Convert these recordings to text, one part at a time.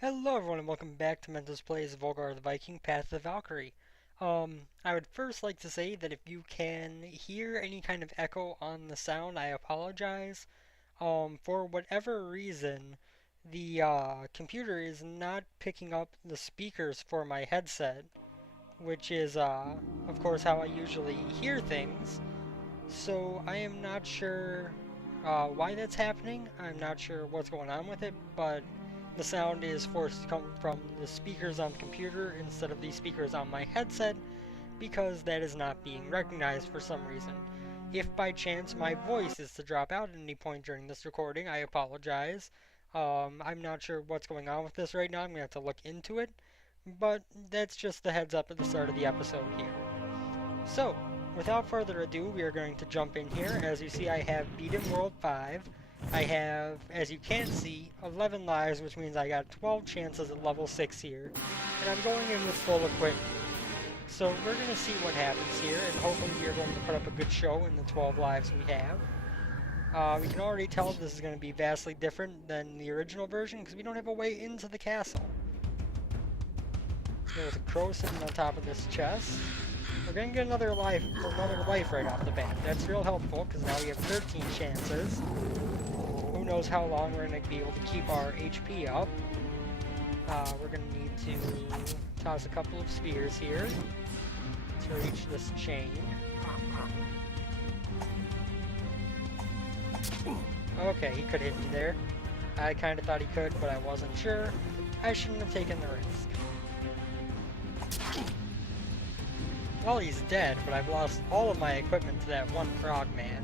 Hello everyone and welcome back to Mentos Plays Volgarr the Viking, Path of the Valkyrie. I would first like to say that if you can hear any kind of echo on the sound, I apologize. For whatever reason, the computer is not picking up the speakers for my headset, which is, of course, how I usually hear things. So I am not sure why that's happening. I'm not sure what's going on with it, but the sound is forced to come from the speakers on the computer instead of the speakers on my headset because that is not being recognized for some reason. If by chance my voice is to drop out at any point during this recording, I apologize. I'm not sure what's going on with this right now. I'm going to have to look into it, but that's just the heads up at the start of the episode here. So, without further ado, we are going to jump in here. As you see, I have beaten World 5. I have, as you can see, 11 lives, which means I got 12 chances at level 6 here. And I'm going in with full equipment. So we're going to see what happens here, and hopefully we are going to put up a good show in the 12 lives we have. We can already tell this is going to be vastly different than the original version, because we don't have a way into the castle. There's a crow sitting on top of this chest. We're going to get another life right off the bat. That's real helpful, because now we have 13 chances. Who knows how long we're going to be able to keep our HP up. We're going to need to toss a couple of spears here to reach this chain. Okay, he could hit me there. I kind of thought he could, but I wasn't sure. I shouldn't have taken the risk. Well, he's dead, but I've lost all of my equipment to that one frogman,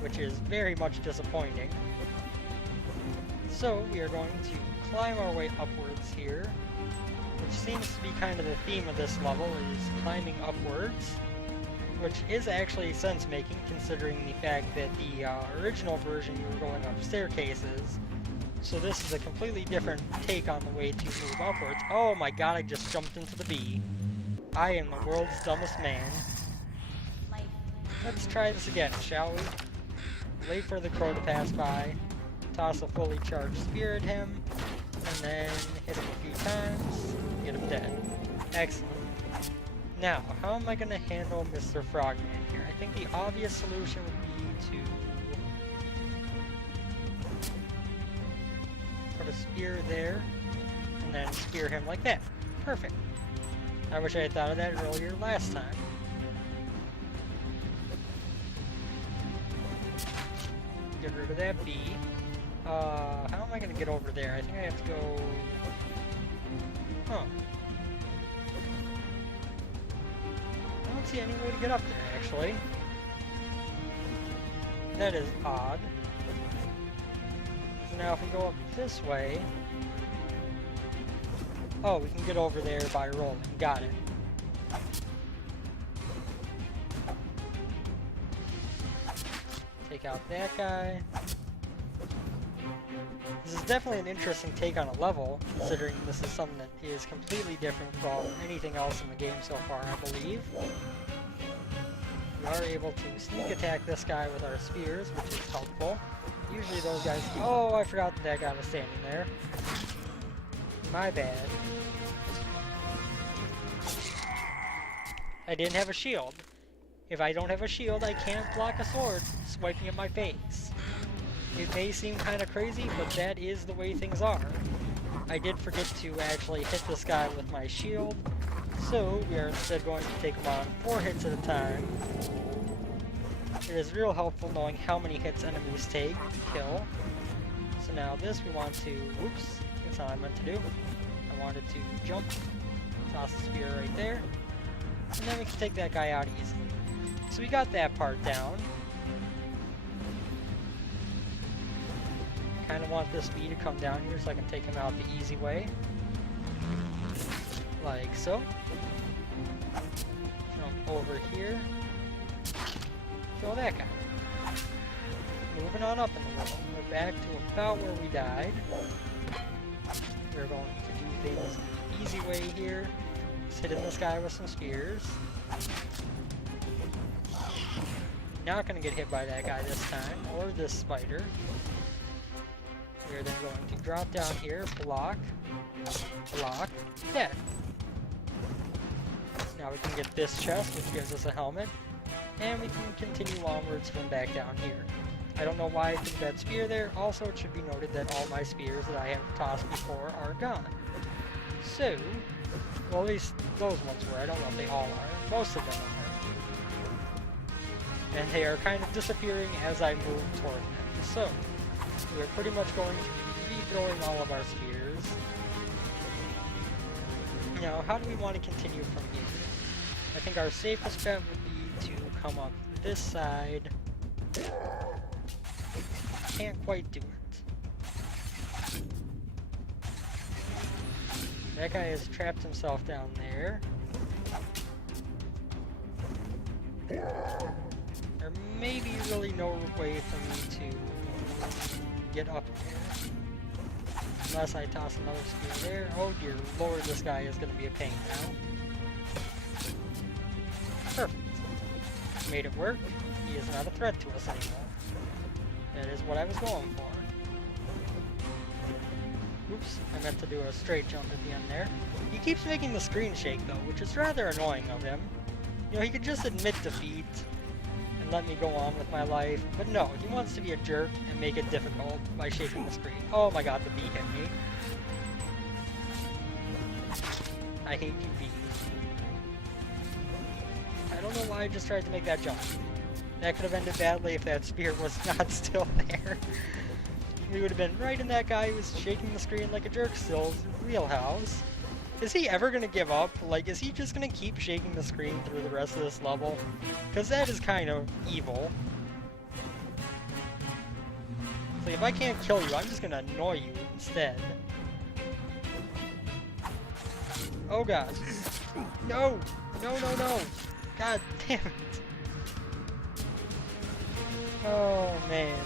which is very much disappointing. So, we are going to climb our way upwards here, which seems to be kind of the theme of this level, is climbing upwards, which is actually sense-making, considering the fact that the original version you were going up staircases, so this is a completely different take on the way to move upwards. Oh my god, I just jumped into the bee. I am the world's dumbest man. Let's try this again, shall we? Wait for the crow to pass by, toss a fully charged spear at him, and then hit him a few times, get him dead. Excellent. Now, how am I going to handle Mr. Frogman here? I think the obvious solution would be to put a spear there, and then spear him like that. Perfect. I wish I had thought of that earlier last time. Get rid of that bee. How am I going to get over there? I think I have to go... Huh. I don't see any way to get up there, actually. That is odd. So now if we go up this way... Oh, we can get over there by rolling. Got it. Take out that guy. This is definitely an interesting take on a level, considering this is something that is completely different from anything else in the game so far, I believe. We are able to sneak attack this guy with our spears, which is helpful. Usually those guys... Oh, I forgot that guy was standing there. My bad. I didn't have a shield. If I don't have a shield, I can't block a sword swiping at my face. It may seem kind of crazy, but that is the way things are. I did forget to actually hit this guy with my shield, so we are instead going to take him on 4 hits at a time. It is real helpful knowing how many hits enemies take to kill. So now this we want to... Oops. That's not what I meant to do. I wanted to jump, toss the spear right there, and then we can take that guy out easily. So we got that part down. Kind of want this bee to come down here so I can take him out the easy way. Like so. Jump over here. Kill that guy. Moving on up in the world. We're back to about where we died. We're going to do things the easy way here. Just hitting this guy with some spears. Not going to get hit by that guy this time, or this spider. We're then going to drop down here, block, block, dead. Now we can get this chest, which gives us a helmet, and we can continue onwards from back down here. I don't know why I threw that spear there. Also, it should be noted that all my spears that I have tossed before are gone. So, well, at least those ones were. I don't know if they all are. Most of them are. And they are kind of disappearing as I move toward them. So, we're pretty much going to be re-throwing all of our spears. Now, how do we want to continue from here? I think our safest bet would be to come up this side. Can't quite do it. That guy has trapped himself down there. There may be really no way for me to get up there. Unless I toss another spear there. Oh dear lord, this guy is going to be a pain now. Perfect. Made it work. He is not a threat to us anymore. That is what I was going for. Oops, I meant to do a straight jump at the end there. He keeps making the screen shake though, which is rather annoying of him. You know, he could just admit defeat and let me go on with my life, but no, he wants to be a jerk and make it difficult by shaking the screen. Oh my god, the bee hit me. I hate you, bee. I don't know why I just tried to make that jump. That could have ended badly if that spear was not still there. We would have been right in that guy who was shaking the screen like a jerk still's wheelhouse. Is he ever going to give up? Like, is he just going to keep shaking the screen through the rest of this level? Because that is kind of evil. So if I can't kill you, I'm just going to annoy you instead. Oh god. No! No, no, no! God damn it! Oh man.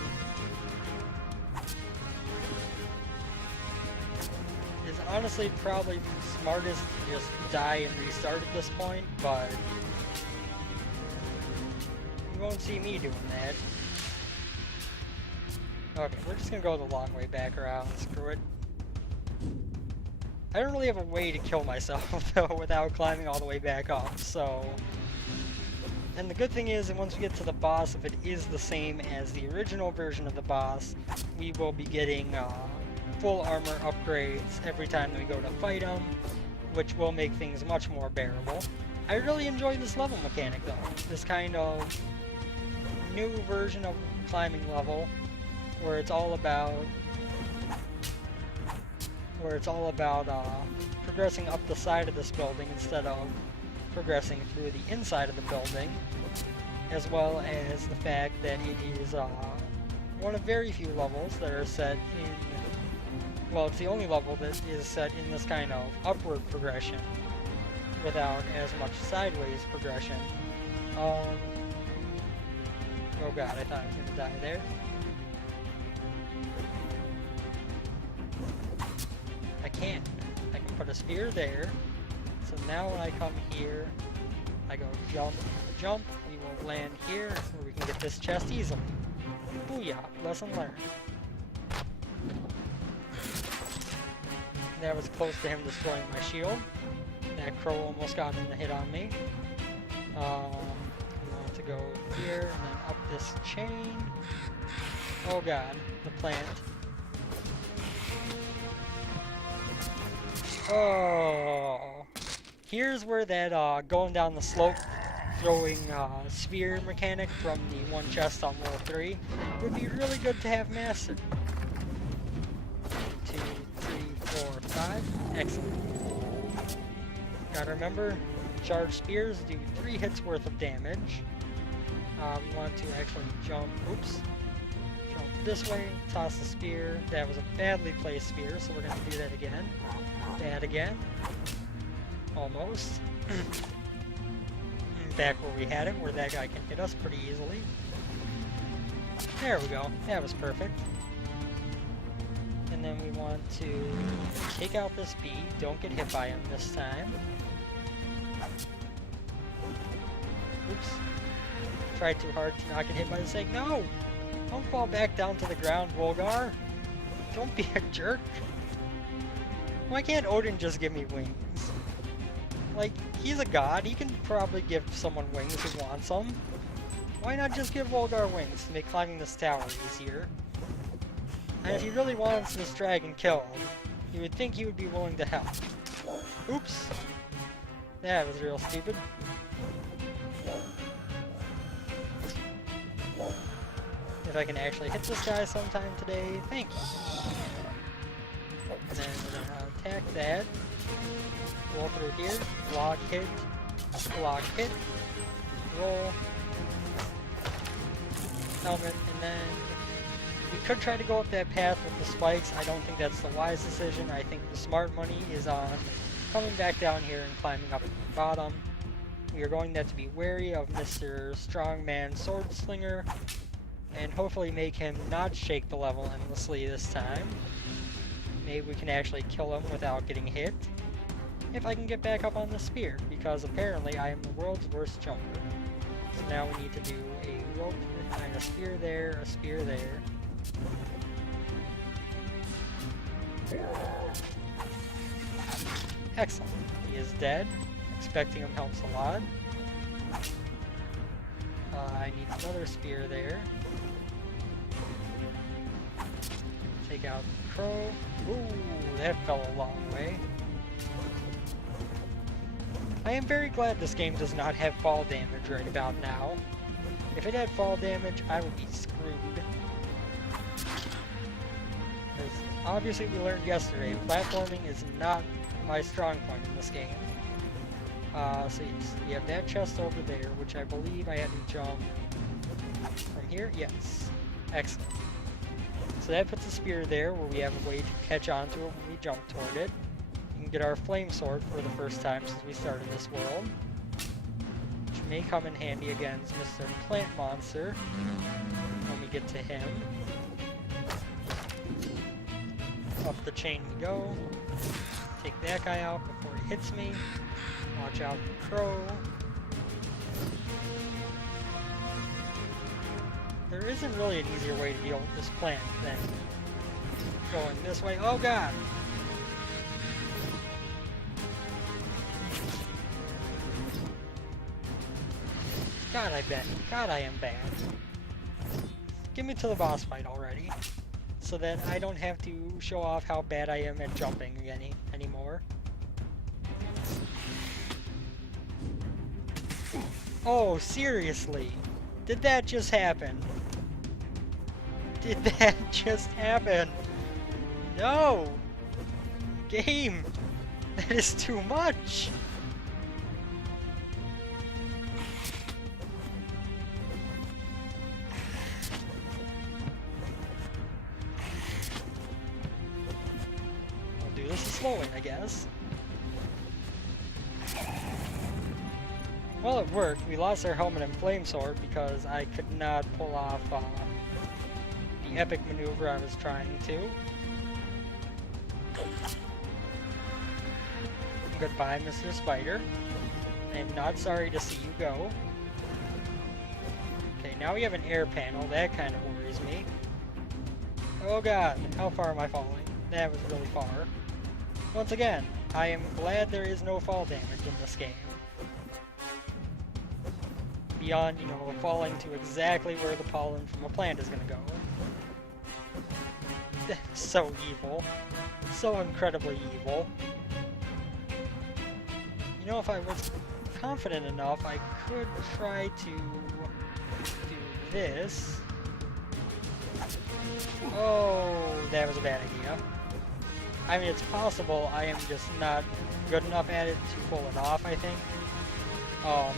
It's honestly probably smartest to just die and restart at this point, but you won't see me doing that. Okay, we're just gonna go the long way back around. Screw it. I don't really have a way to kill myself though without climbing all the way back up, so... And the good thing is that once we get to the boss, if it is the same as the original version of the boss, we will be getting full armor upgrades every time that we go to fight him, which will make things much more bearable. I really enjoy this level mechanic though, this kind of new version of climbing level, where it's all about progressing up the side of this building instead of progressing through the inside of the building, as well as the fact that it is one of very few levels that are set in, well, it's the only level that is set in this kind of upward progression without as much sideways progression. Oh god, I thought I was gonna die there. I can't. I can put a spear there. So now when I come here, I go jump, jump, we will land here where we can get this chest easily. Booyah, lesson learned. That was close to him destroying my shield. That crow almost got in the hit on me. I want to go here and then up this chain. Oh god, the plant. Oh, here's where that going down the slope, throwing spear mechanic from the one chest on level 3 would be really good to have mastered. 1, 2, 3, 4, 5. Excellent. Gotta remember, charged spears do 3 hits worth of damage. We want to actually jump. Oops. Jump this way. Toss the spear. That was a badly placed spear, so we're gonna do that again. That again. Almost. Back where we had it, where that guy can hit us pretty easily. There we go. That was perfect. And then we want to take out this bee. Don't get hit by him this time. Oops. Tried too hard to not get hit by the snake. No! Don't fall back down to the ground, Volgarr. Don't be a jerk. Why can't Odin just give me wings? Like, he's a god, he can probably give someone wings who wants them. Why not just give Volgarr wings to make climbing this tower easier? And if he really wants this dragon killed, you would think he would be willing to help. Oops. That was real stupid. If I can actually hit this guy sometime today, thank you. And then we're gonna attack that. Roll through here, block hit, roll, helmet, and then we could try to go up that path with the spikes. I don't think that's the wise decision. I think the smart money is on coming back down here and climbing up to the bottom. We are going to have to be wary of Mr. Strongman Sword Slinger, and hopefully make him not shake the level endlessly this time. Maybe we can actually kill him without getting hit. If I can get back up on the spear, because apparently I am the world's worst jumper. So now we need to do a rope and a spear there, a spear there. Excellent. He is dead. Expecting him helps a lot. I need another spear there. Take out the crow. Ooh, that fell a long way. I am very glad this game does not have fall damage right about now. If it had fall damage, I would be screwed. Because obviously we learned yesterday, platforming is not my strong point in this game. So yes, we have that chest over there, which I believe I had to jump from here. Yes. Excellent. So that puts a spear there where we have a way to catch onto it when we jump toward it. We can get our flame sword for the first time since we started this world, which may come in handy against Mr. Plant Monster when we get to him. Up the chain we go. Take that guy out before he hits me. Watch out for Crow. There isn't really an easier way to deal with this plant than going this way. Oh god! God, I am bad. Get me to the boss fight already, so that I don't have to show off how bad I am at jumping anymore. Oh, seriously? Did that just happen? Did that just happen? No! Game! That is too much! I'll do this slowly, I guess. Well, it worked. We lost our helmet and flame sword because I could not pull off the epic maneuver I was trying to. Goodbye, Mr. Spider. I am not sorry to see you go. Okay, now we have an air panel. That kind of worries me. Oh god, how far am I falling? That was really far. Once again, I am glad there is no fall damage in this game. Beyond, you know, falling to exactly where the pollen from a plant is gonna go. So evil. So incredibly evil. You know, if I was confident enough, I could try to do this. Oh, that was a bad idea. I mean, it's possible, I am just not good enough at it to pull it off, I think.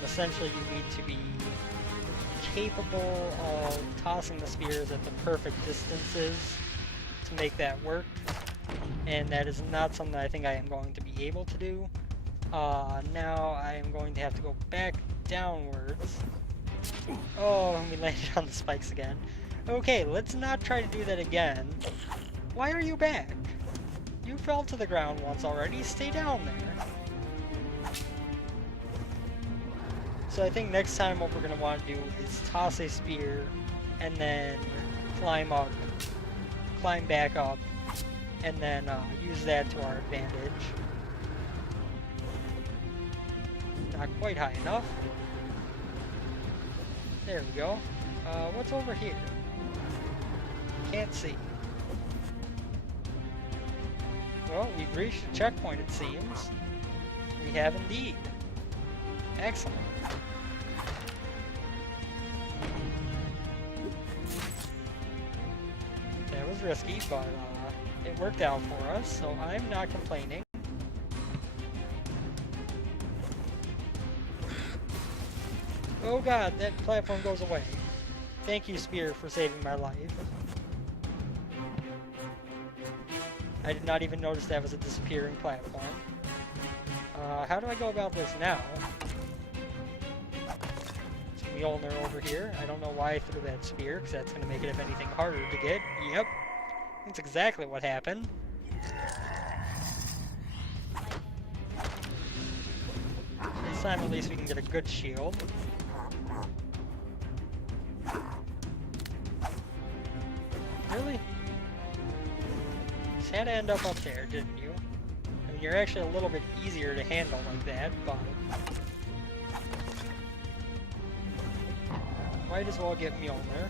Essentially you need to be capable of tossing the spears at the perfect distances to make that work, and that is not something I think I am going to be able to do. Now I am going to have to go back downwards. Oh, and we landed on the spikes again. Okay, let's not try to do that again. Why are you back? You fell to the ground once already, stay down there. So I think next time what we're going to want to do is toss a spear and then climb back up and then use that to our advantage. Not quite high enough. There we go. What's over here? Can't see. Well, we've reached a checkpoint, it seems. We have indeed. Excellent. That was risky, but it worked out for us, so I'm not complaining. Oh god, that platform goes away. Thank you, Spear, for saving my life. I did not even notice that was a disappearing platform. How do I go about this now? Mjolnir over here. I don't know why I threw that spear, because that's going to make it, if anything, harder to get. Yep. That's exactly what happened. This time, at least, we can get a good shield. Really? You had to end up there, didn't you? I mean, you're actually a little bit easier to handle like that, but... might as well get Mjolnir.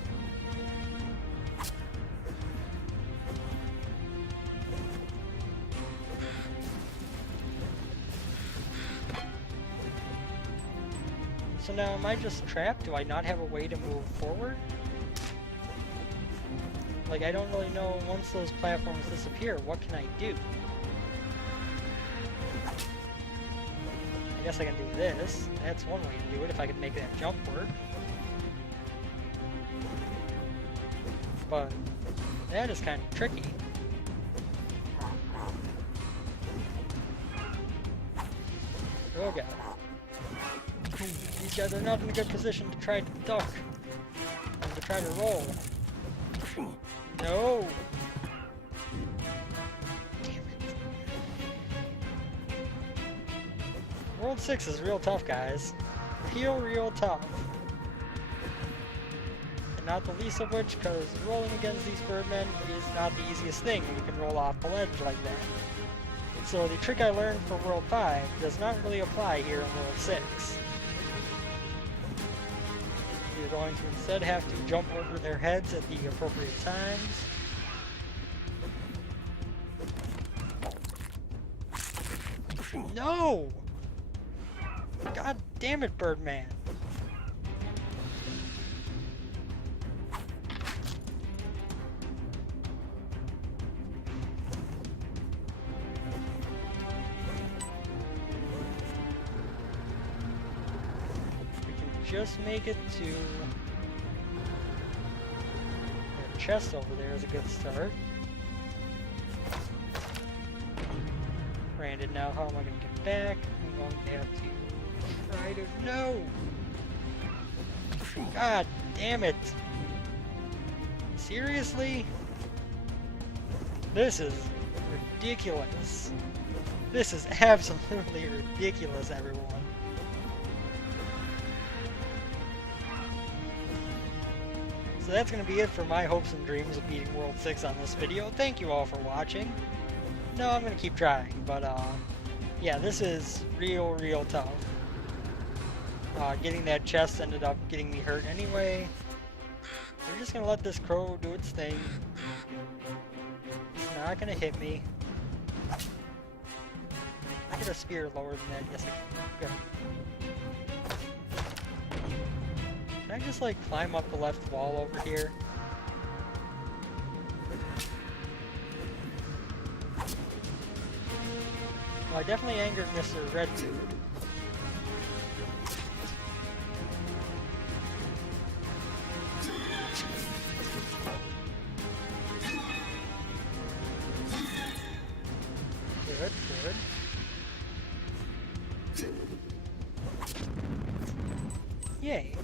So now, am I just trapped? Do I not have a way to move forward? Like, I don't really know, once those platforms disappear, what can I do? I guess I can do this. That's one way to do it, if I could make that jump work. But that is kind of tricky. Oh god. These guys are not in a good position to try to duck. And to try to roll. No! Damn it. World 6 is real tough, guys. Real tough. And not the least of which, because rolling against these birdmen is not the easiest thing. You can roll off the ledge like that. So the trick I learned for World 5 does not really apply here in World 6. You're going to instead have to jump over their heads at the appropriate times. No! God damn it, Birdman. Just make it to the chest over there is a good start. Granted, now how am I going to get back? I'm going to have to try to... No! God damn it! Seriously? This is ridiculous. This is absolutely ridiculous, everyone. So that's going to be it for my hopes and dreams of beating World 6 on this video. Thank you all for watching. No, I'm going to keep trying, but yeah, this is real tough. Getting that chest ended up getting me hurt anyway. We're just going to let this crow do its thing. It's not going to hit me. I get a spear lower than that. Yes, I can. Good. Can I just, like, climb up the left wall over here? Well, I definitely angered Mr. Red Dude. Good, good. Yay.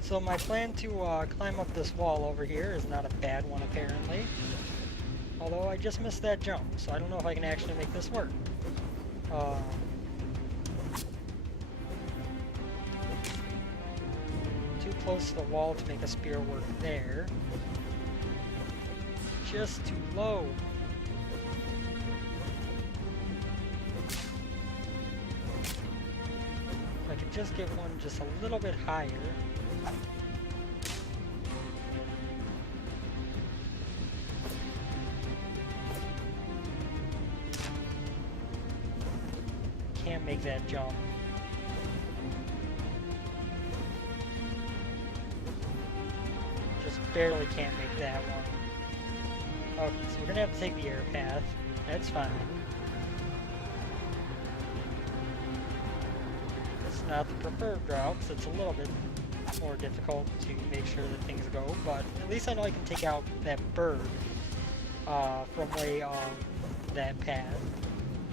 So my plan to climb up this wall over here is not a bad one, apparently. Although I just missed that jump, so I don't know if I can actually make this work. Too close to the wall to make a spear work there. Just too low. just get one just a little bit higher. Can't make that jump. Just barely can't make that one. Okay, so we're gonna have to take the air path. That's fine. It's not the preferred route, because it's a little bit more difficult to make sure that things go, but at least I know I can take out that bird from way on that path,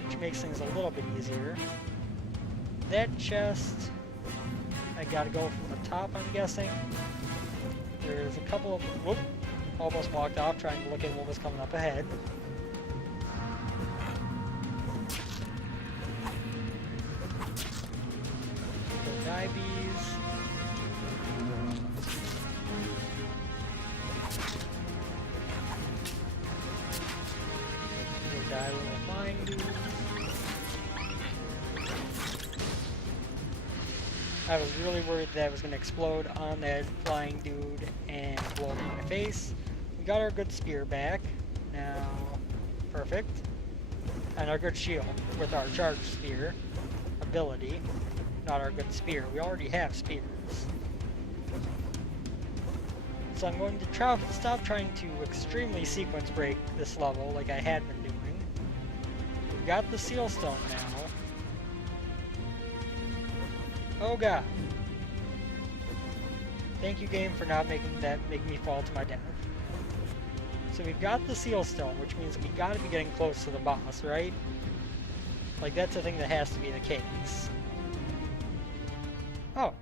which makes things a little bit easier. That chest, I gotta go from the top, I'm guessing. There's a couple of... Whoop! Almost walked off trying to look at what was coming up ahead. The Dives. The die with a flying dude. I was really worried that I was going to explode on that flying dude and blow up in my face. We got our good spear back. Now, perfect. And our good shield with our charged spear ability. Not our good spear. We already have spears. So I'm going to stop trying to extremely sequence break this level like I had been doing. We've got the seal stone now. Oh god. Thank you, game, for not making me fall to my death. So we've got the seal stone, which means we gotta be getting close to the boss, right? Like, that's a thing that has to be the case. Oh.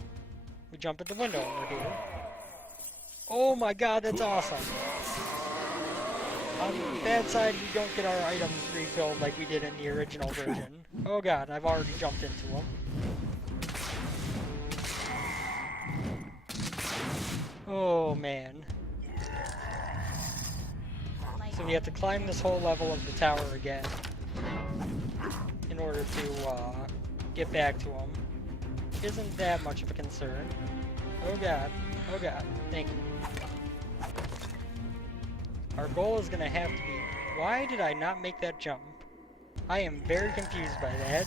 We jump at the window over here. Oh my god, that's awesome! On the bad side, we don't get our items refilled like we did in the original version. Oh god, I've already jumped into them. Oh man. So we have to climb this whole level of the tower again in order to get back to him. Isn't that much of a concern. Oh god. Oh god. Thank you. Our goal is gonna have to be... Why did I not make that jump? I am very confused by that.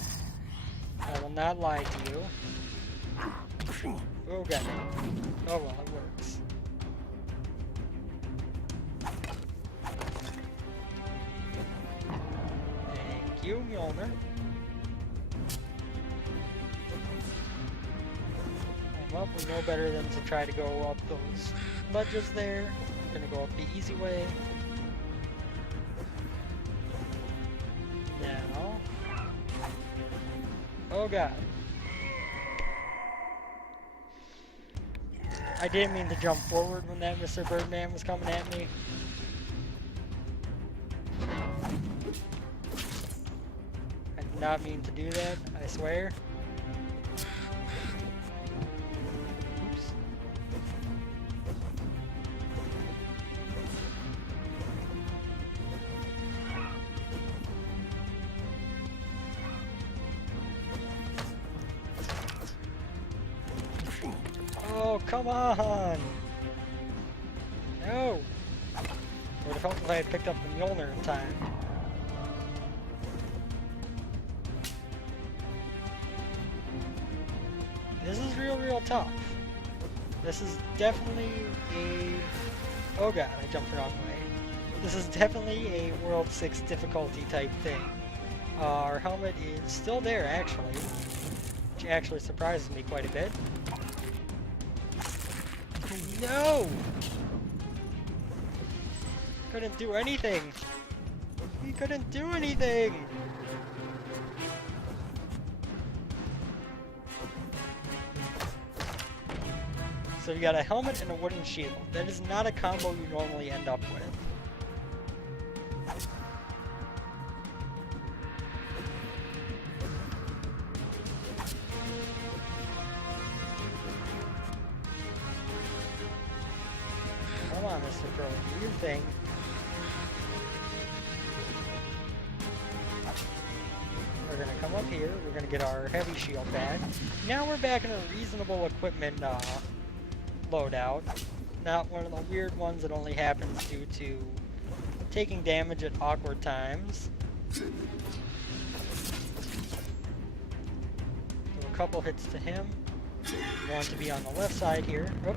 I will not lie to you. Oh god. Oh well, it works. Thank you, Mjolnir. Well, we know better than to try to go up those ledges there. We're gonna go up the easy way. Now. Oh god. I didn't mean to jump forward when that Mr. Birdman was coming at me. I did not mean to do that, I swear. Oops. Oh, come on! No! It would have helped if I had picked up the Mjolnir in time. This is real tough. This is definitely a... Oh god, I jumped the wrong way. This is definitely a World 6 difficulty type thing. Our helmet is still there, actually. Which actually surprises me quite a bit. No! Couldn't do anything! We couldn't do anything! So you got a helmet and a wooden shield. That is not a combo you normally end up with. Come on, Mr. Pro, do your thing. we're going to come up here, we're going to get our heavy shield back. Now we're back in a reasonable equipment loadout. Not one of the weird ones that only happens due to taking damage at awkward times. Do a couple hits to him. We want to be on the left side here. Oh,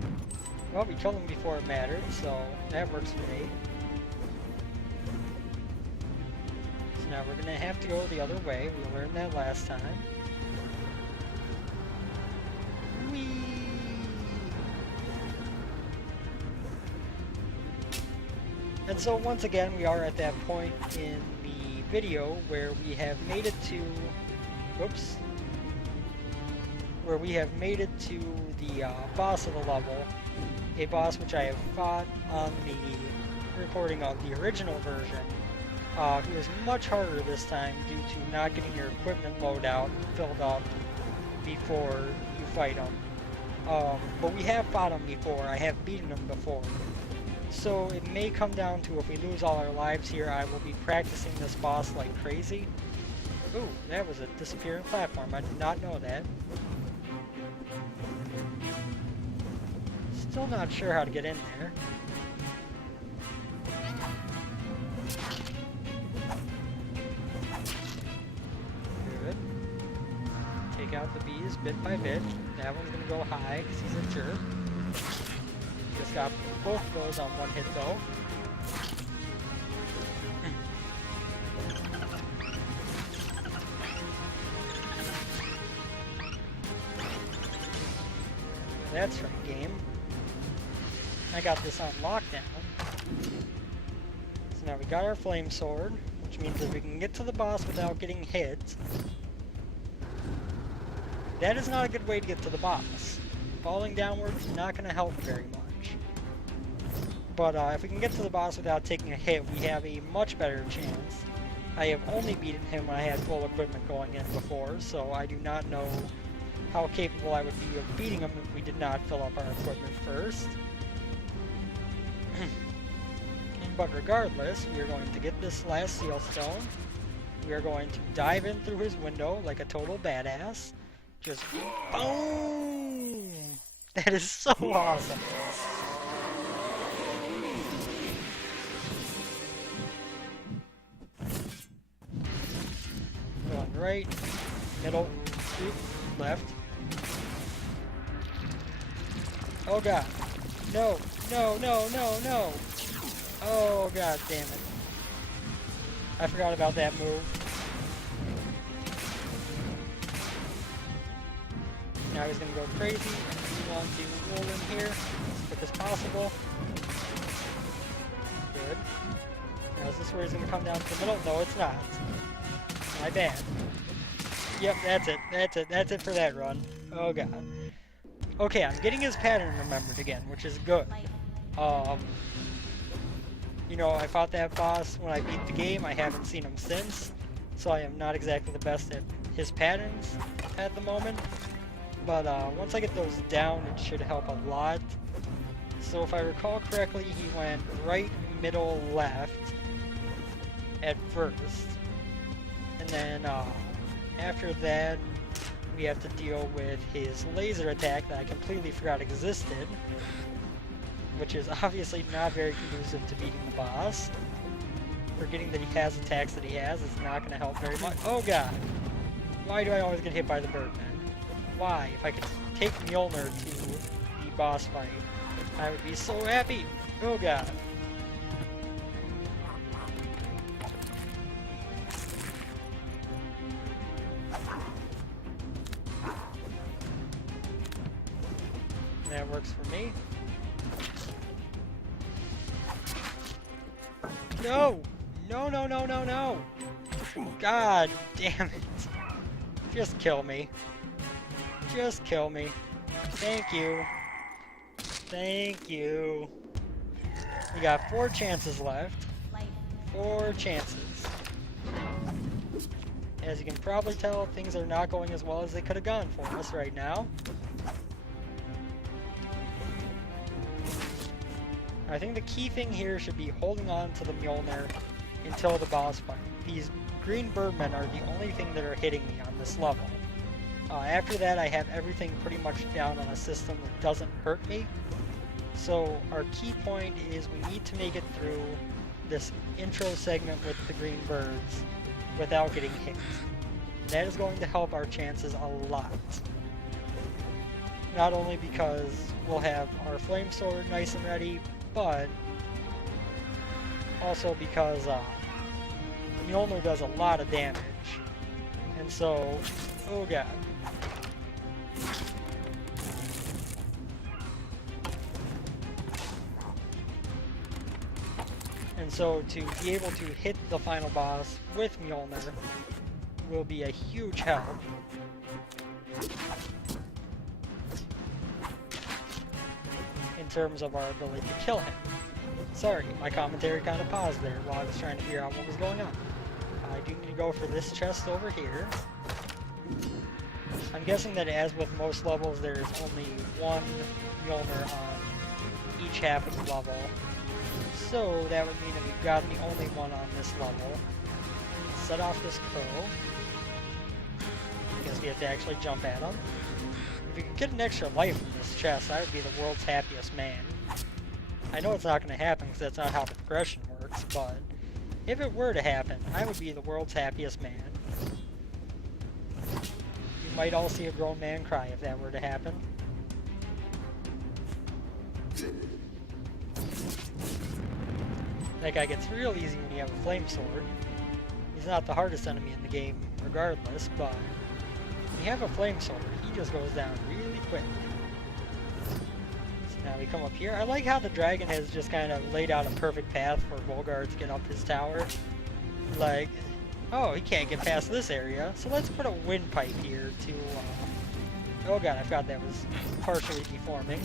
well, we killed him before it mattered, so that works for me. So now we're going to have to go the other way. We learned that last time. Whee! And so once again, we are at that point in the video where we have made it to... Whoops. Where we have made it to the boss of the level. A boss which I have fought on the recording of the original version. Who is much harder this time due to not getting your equipment loadout filled up before you fight him. But we have fought him before. I have beaten him before. So it may come down to if we lose all our lives here, I will be practicing this boss like crazy. Ooh, that was a disappearing platform. I did not know that. Still not sure how to get in there. Good. Take out the bees bit by bit. That one's gonna go high because he's a jerk. Just got both of those on one hit though. That's right, game. I got this on lockdown. So now we got our flame sword, which means that we can get to the boss without getting hit. That is not a good way to get to the boss. Falling downwards is not going to help very much. But if we can get to the boss without taking a hit, we have a much better chance. I have only beaten him when I had full equipment going in before, so I do not know how capable I would be of beating him if we did not fill up our equipment first. But regardless, we are going to get this last seal stone. We are going to dive in through his window like a total badass. Just boom! That is so awesome. Going right, middle, left. Oh god. No, no, no, no, no. Oh god damn it. I forgot about that move. Now he's gonna go crazy. We want to roll in here as quick as possible. Good. Now is this where he's gonna come down to the middle? No, it's not. My bad. Yep, that's it. That's it. That's it for that run. Oh god. Okay, I'm getting his pattern remembered again, which is good. You know, I fought that boss when I beat the game. I haven't seen him since, so I am not exactly the best at his patterns at the moment. But once I get those down, it should help a lot. So if I recall correctly, he went right, middle, left at first. And then after that, we have to deal with his laser attack that I completely forgot existed, which is obviously not very conducive to beating the boss. Forgetting that he has attacks that he has is not going to help very much. Oh god! Why do I always get hit by the Birdman? Why? If I could take Mjolnir to the boss fight, I would be so happy! Oh god! That works for me. No! No, no, no, no, no! God damn it. Just kill me. Just kill me. Thank you. Thank you. We got 4 chances left. 4 chances. As you can probably tell, things are not going as well as they could have gone for us right now. I think the key thing here should be holding on to the Mjolnir until the boss fight. These green birdmen are the only thing that are hitting me on this level. After that, I have everything pretty much down on a system that doesn't hurt me. So our key point is we need to make it through this intro segment with the green birds without getting hit. That is going to help our chances a lot. Not only because we'll have our flame sword nice and ready, but also because Mjolnir does a lot of damage. And so, oh god. And so to be able to hit the final boss with Mjolnir will be a huge help. In terms of our ability to kill him. Sorry, my commentary kind of paused there while I was trying to figure out what was going on. I do need to go for this chest over here. I'm guessing that as with most levels, there is only one Mjolnir on each half of the level. So that would mean that we've got the only one on this level. Set off this crow. Guess we have to actually jump at him. If we could get an extra life from this chest, I would be the world's happiest man. I know it's not going to happen because that's not how the progression works, but if it were to happen, I would be the world's happiest man. You might all see a grown man cry if that were to happen. That guy gets real easy when you have a flame sword. He's not the hardest enemy in the game regardless, but when you have a flame sword, he just goes down really quick. So now we come up here. I like how the dragon has just kind of laid out a perfect path for Volgarr to get up his tower. Like, oh, he can't get past this area, so let's put a windpipe here to, oh god, I forgot that was partially deforming.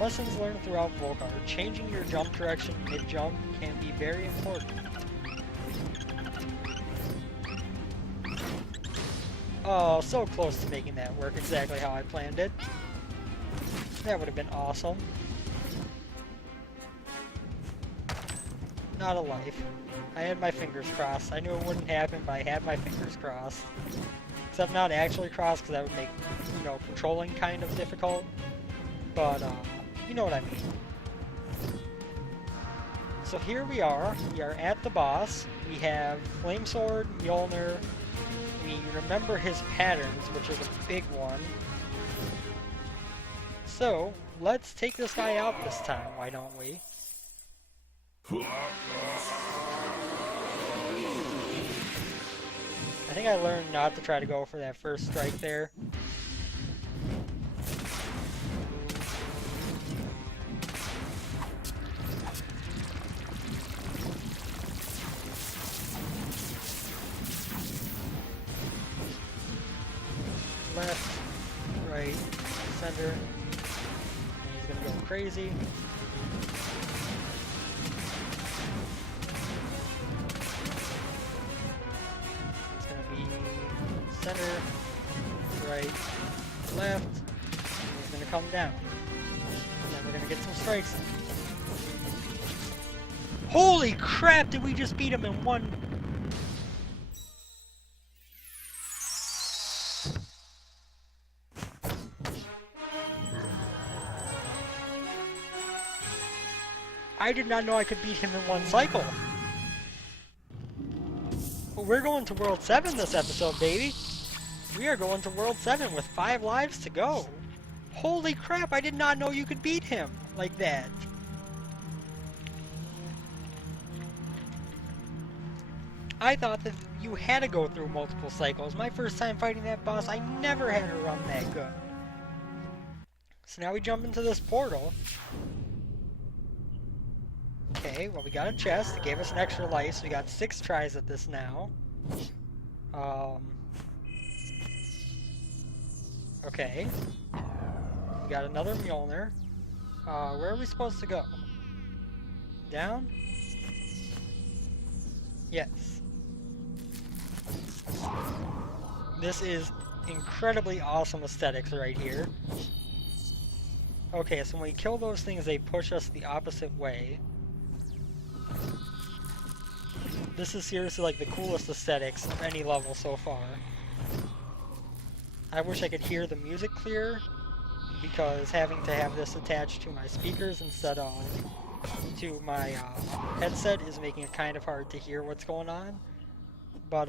Lessons learned throughout Volgarr. Changing your jump direction mid-jump can be very important. Oh, so close to making that work exactly how I planned it. That would have been awesome. Not a life. I had my fingers crossed. I knew it wouldn't happen, but I had my fingers crossed. Except not actually crossed, because that would make, you know, controlling kind of difficult. But, you know what I mean. So here we are at the boss. We have Flame Sword, Mjolnir. We remember his patterns, which is a big one. So, let's take this guy out this time, why don't we? I think I learned not to try to go for that first strike there. Left, right, center, and he's gonna go crazy. It's gonna be center, right, left, and he's gonna come down. And then we're gonna get some strikes in. Holy crap, did we just beat him in one? I did not know I could beat him in one cycle. But we're going to World 7 this episode, baby. We are going to World 7 with 5 lives to go. Holy crap, I did not know you could beat him like that. I thought that you had to go through multiple cycles. My first time fighting that boss, I never had a run that good. So now we jump into this portal. Okay, well we got a chest. It gave us an extra life, so we got 6 tries at this now. Okay. We got another Mjolnir. Where are we supposed to go? Down? Yes. This is incredibly awesome aesthetics right here. Okay, so when we kill those things, they push us the opposite way. This is seriously like the coolest aesthetics of any level so far. I wish I could hear the music clear, because having to have this attached to my speakers instead of to my headset is making it kind of hard to hear what's going on. But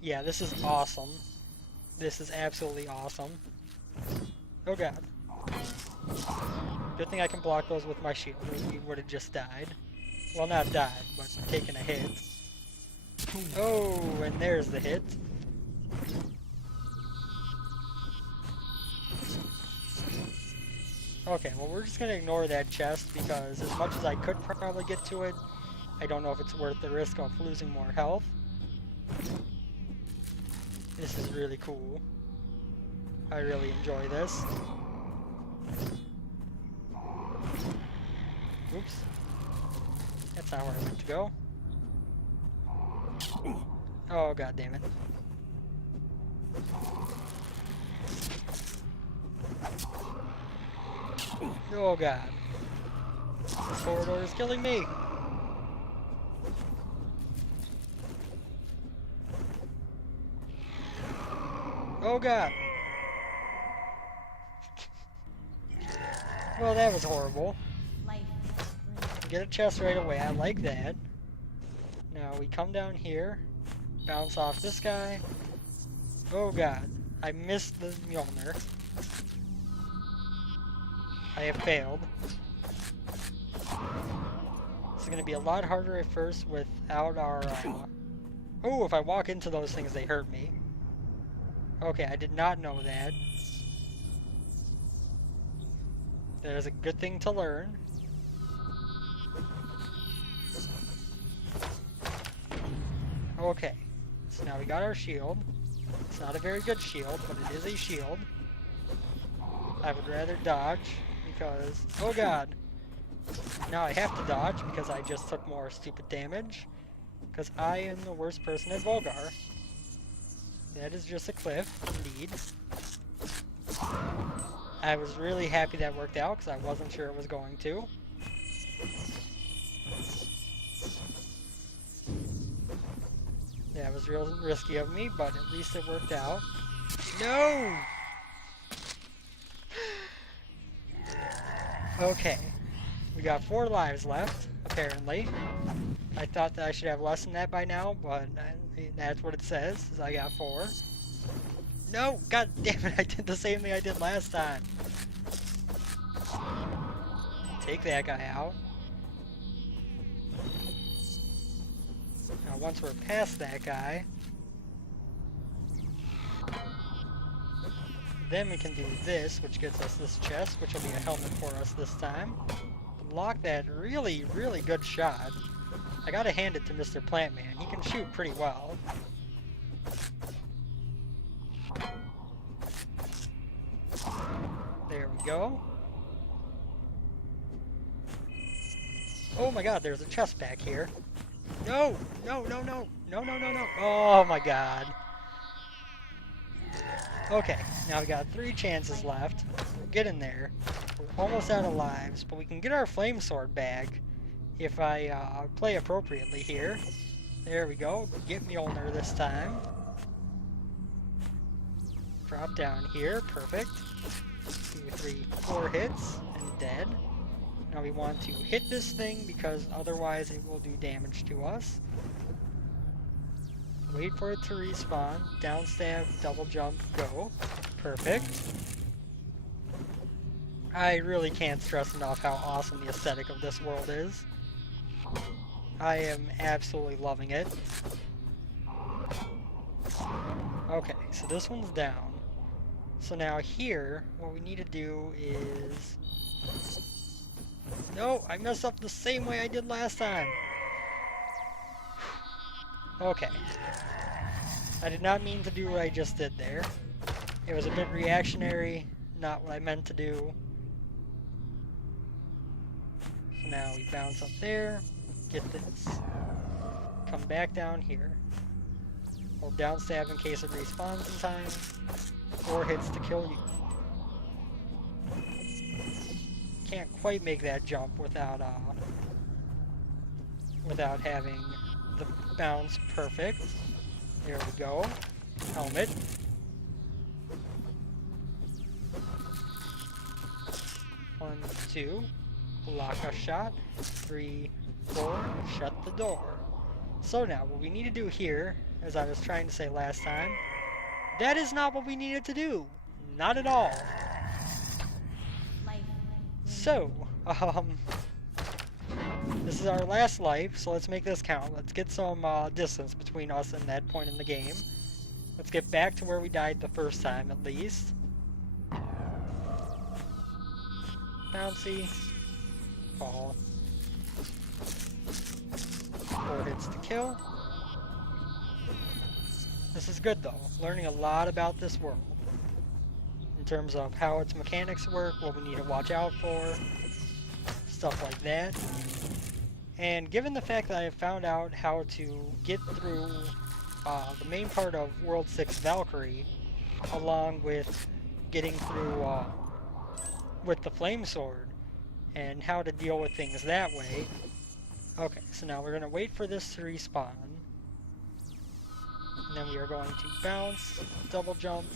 yeah, this is awesome. This is absolutely awesome. Oh god. Good thing I can block those with my shield, or we would have just died. Well, not died, but taken a hit. Oh, and there's the hit. Okay, well we're just gonna ignore that chest because as much as I could probably get to it, I don't know if it's worth the risk of losing more health. This is really cool. I really enjoy this. Oops. That's not where I meant to go. Oh, god damn it. Oh god. This corridor is killing me! Oh god! Well, that was horrible. Get a chest right away, I like that. Now we come down here, bounce off this guy. Oh god, I missed the Mjolnir. I have failed. It's going to be a lot harder at first without our... Oh, if I walk into those things, they hurt me. Okay, I did not know that. That is a good thing to learn. Okay, so now we got our shield. It's not a very good shield, but it is a shield. I would rather dodge because... Oh god! Now I have to dodge because I just took more stupid damage. Because I am the worst person at Volgarr. That is just a cliff, indeed. I was really happy that worked out because I wasn't sure it was going to. That was real risky of me, but at least it worked out. No! Okay. We got 4 lives left, apparently. I thought that I should have less than that by now, but that's what it says, is I got 4. No! God damn it, I did the same thing I did last time. Take that guy out. Now once we're past that guy, then we can do this, which gets us this chest, which will be a helmet for us this time. Block that really, really good shot. I gotta hand it to Mr. Plantman. He can shoot pretty well. There we go. Oh my god, there's a chest back here. No! No, no, no! No, no, no, no! Oh my god. Okay, now we got 3 chances left. We're getting there. We're almost out of lives, but we can get our flame sword back if I play appropriately here. There we go. Get Mjolnir this time. Drop down here. Perfect. 2, 3, 4 hits and dead. Now we want to hit this thing because otherwise it will do damage to us. Wait for it to respawn. Down stab, double jump, go. Perfect. I really can't stress enough how awesome the aesthetic of this world is. I am absolutely loving it. Okay, so this one's down. So now here, what we need to do is... No, I messed up the same way I did last time. Okay. I did not mean to do what I just did there. It was a bit reactionary, not what I meant to do. So now we bounce up there, get this. Come back down here. Hold down stab in case it respawns in time. 4 hits to kill you. Can't quite make that jump without having the bounce perfect. There we go. Helmet. One, two. Block a shot. 3, 4. Shut the door. So now, what we need to do here, as I was trying to say last time, that is not what we needed to do. Not at all. So, this is our last life, so let's make this count. Let's get some distance between us and that point in the game. Let's get back to where we died the first time, at least. Bouncy. Fall. 4 hits to kill. This is good, though. Learning a lot about this world. In terms of how its mechanics work, what we need to watch out for, stuff like that. And given the fact that I have found out how to get through the main part of World 6 Valkyrie, along with getting through with the Flame Sword, and how to deal with things that way. Okay, so now we're going to wait for this to respawn. And then we are going to bounce, double jump.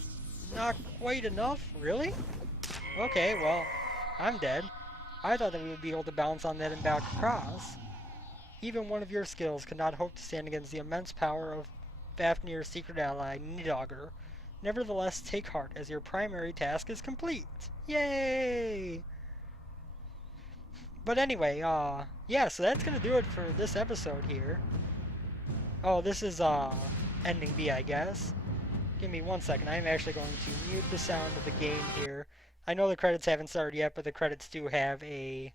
Not quite enough? Really? Okay, well, I'm dead. I thought that we would be able to bounce on that and back across. Even one of your skills could not hope to stand against the immense power of Fafnir's secret ally, Nidogger. Nevertheless, take heart, as your primary task is complete. Yay! But anyway, yeah, so that's gonna do it for this episode here. Oh, this is, ending B, I guess. Give me 1 second. I'm actually going to mute the sound of the game here. I know the credits haven't started yet, but the credits do have a...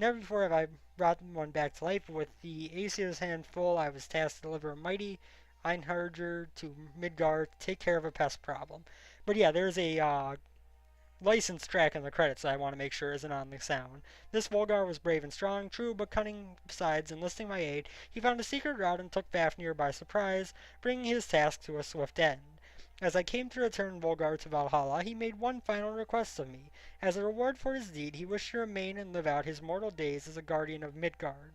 Never before have I brought one back to life. With the Aesir's hand full, I was tasked to deliver a mighty Einherjar to Midgard to take care of a pest problem. But yeah, there's a licensed track in the credits that I want to make sure isn't on the sound. This Volgarr was brave and strong, true but cunning. Besides enlisting my aid, he found a secret route and took Fafnir by surprise, bringing his task to a swift end. As I came to return Volgarr to Valhalla, he made one final request of me. As a reward for his deed, he wished to remain and live out his mortal days as a guardian of Midgard.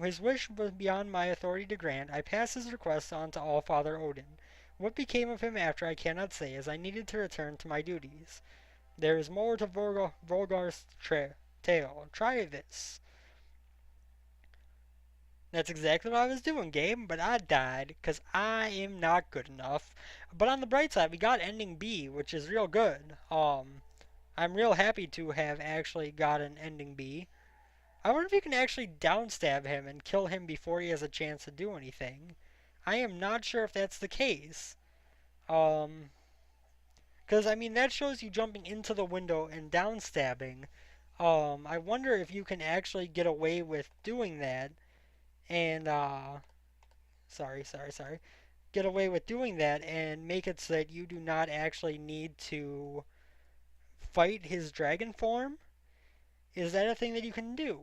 His wish was beyond my authority to grant. I passed his request on to Allfather Odin. What became of him after I cannot say, as I needed to return to my duties. There is more to Volgar's tale. Try this. That's exactly what I was doing, Gabe, but I died, because I am not good enough. But on the bright side, we got ending B, which is real good. I'm real happy to have actually gotten ending B. I wonder if you can actually downstab him and kill him before he has a chance to do anything. I am not sure if that's the case. Because, I mean, that shows you jumping into the window and downstabbing. I wonder if you can actually get away with doing that. And, sorry. Get away with doing that and make it so that you do not actually need to fight his dragon form. Is that a thing that you can do?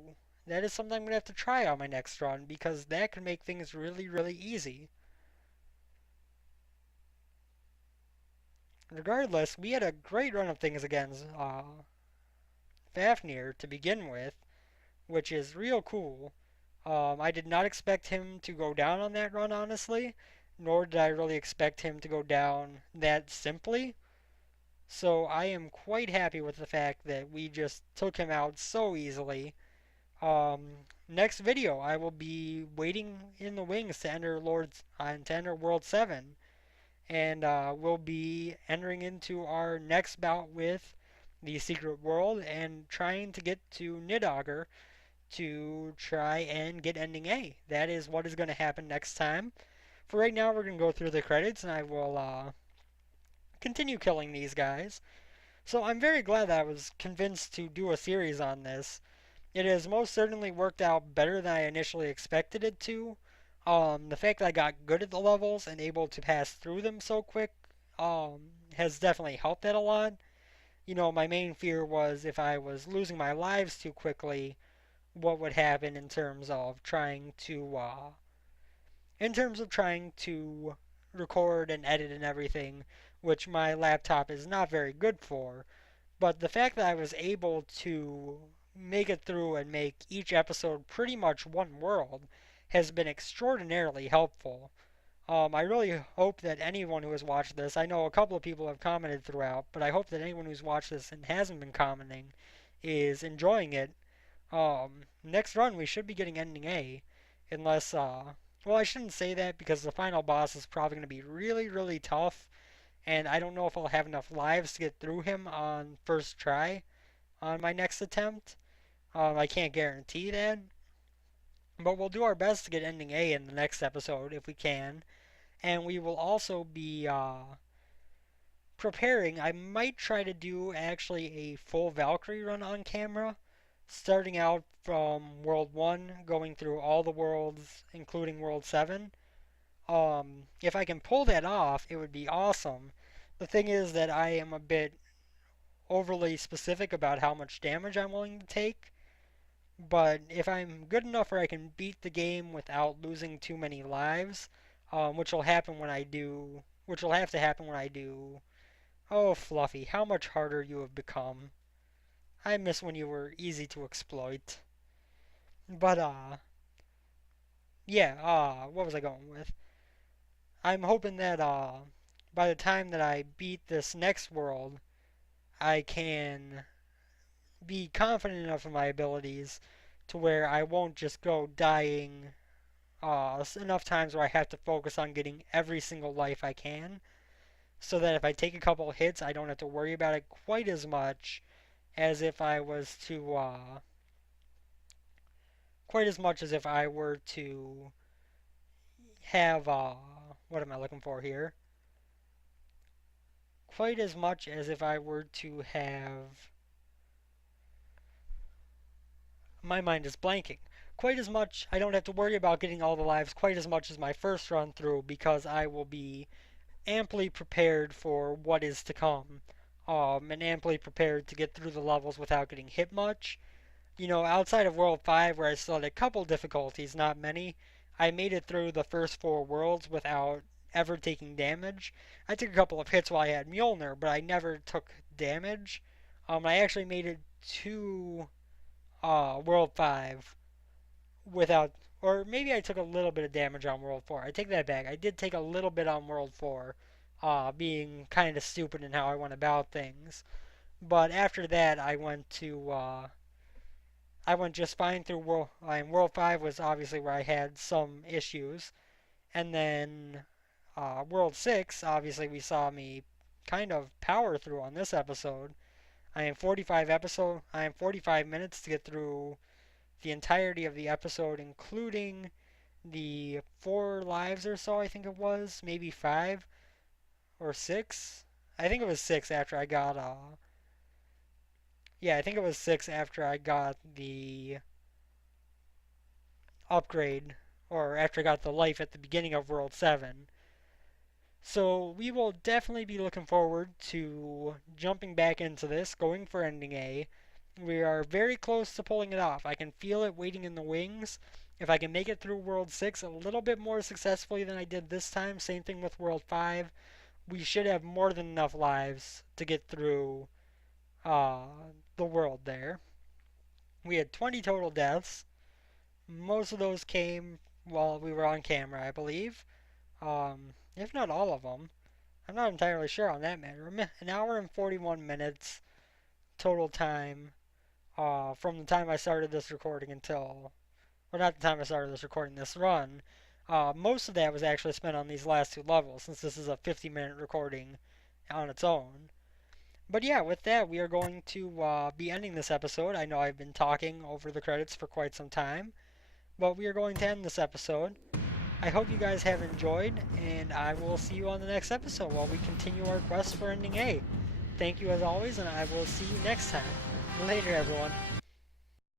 That is something I'm going to have to try on my next run, because that can make things really, really easy. Regardless, we had a great run of things against Fafnir to begin with, which is real cool. I did not expect him to go down on that run, honestly, nor did I really expect him to go down that simply. So I am quite happy with the fact that we just took him out so easily. Next video, I will be waiting in the wings to enter World 7, and we'll be entering into our next bout with the Secret World and trying to get to Nidogger to try and get ending A. That is what is going to happen next time. For right now, we're going to go through the credits, and I will continue killing these guys. So I'm very glad that I was convinced to do a series on this. It has most certainly worked out better than I initially expected it to. The fact that I got good at the levels and able to pass through them so quick has definitely helped that a lot. You know, my main fear was if I was losing my lives too quickly, what would happen in terms of trying to record and edit and everything which my laptop is not very good for. But the fact that I was able to make it through and make each episode pretty much one world has been extraordinarily helpful. I really hope that anyone who has watched this, I know a couple of people have commented throughout, but I hope that anyone who's watched this and hasn't been commenting is enjoying it. Next run, we should be getting ending A, unless, well, I shouldn't say that because the final boss is probably going to be really, really tough, and I don't know if I'll have enough lives to get through him on first try on my next attempt. I can't guarantee that, but we'll do our best to get ending A in the next episode if we can. And we will also be preparing. I might try to do actually a full Valkyrie run on camera, starting out from World 1, going through all the worlds, including World 7. If I can pull that off, it would be awesome. The thing is that I am a bit overly specific about how much damage I'm willing to take, but if I'm good enough where I can beat the game without losing too many lives, which will happen when I do, which will have to happen when I do. Oh, Fluffy, how much harder you have become. I miss when you were easy to exploit. But, yeah, what was I going with? I'm hoping that, by the time that I beat this next world, I can be confident enough in my abilities to where I won't just go dying enough times where I have to focus on getting every single life I can, so that if I take a couple of hits, I don't have to worry about it quite as much as if I was to, quite as much as if I were to have, what am I looking for here? Quite as much as if I were to have, my mind is blanking. Quite as much, I don't have to worry about getting all the lives quite as much as my first run through because I will be amply prepared for what is to come, and amply prepared to get through the levels without getting hit much. You know, outside of World 5, where I still had a couple difficulties, not many, I made it through the first four worlds without ever taking damage. I took a couple of hits while I had Mjolnir, but I never took damage. I actually made it to World 5 without, or maybe I took a little bit of damage on World 4. I take that back. I did take a little bit on World 4, being kind of stupid in how I went about things. But after that, I went just fine through World. World 5 was obviously where I had some issues, and then World 6, obviously we saw me kind of power through on this episode. I am 45 minutes to get through the entirety of the episode, including the 4 lives or so, I think it was, maybe 5 or 6. I think it was 6 after I got yeah, I think it was 6 after I got the upgrade, or after I got the life at the beginning of World 7. So we will definitely be looking forward to jumping back into this, going for ending A. We are very close to pulling it off. I can feel it waiting in the wings. If I can make it through World 6 a little bit more successfully than I did this time, same thing with World 5, we should have more than enough lives to get through uh, the world there. We had 20 total deaths. Most of those came while we were on camera, I believe. If not all of them. I'm not entirely sure on that matter. An hour and 41 minutes total time from the time I started this recording until, well, not the time I started this recording, this run. Most of that was actually spent on these last 2 levels, since this is a 50-minute recording on its own. But yeah, with that, we are going to be ending this episode. I know I've been talking over the credits for quite some time, but we are going to end this episode. I hope you guys have enjoyed, and I will see you on the next episode while we continue our quest for ending A. Thank you as always, and I will see you next time. Later, everyone.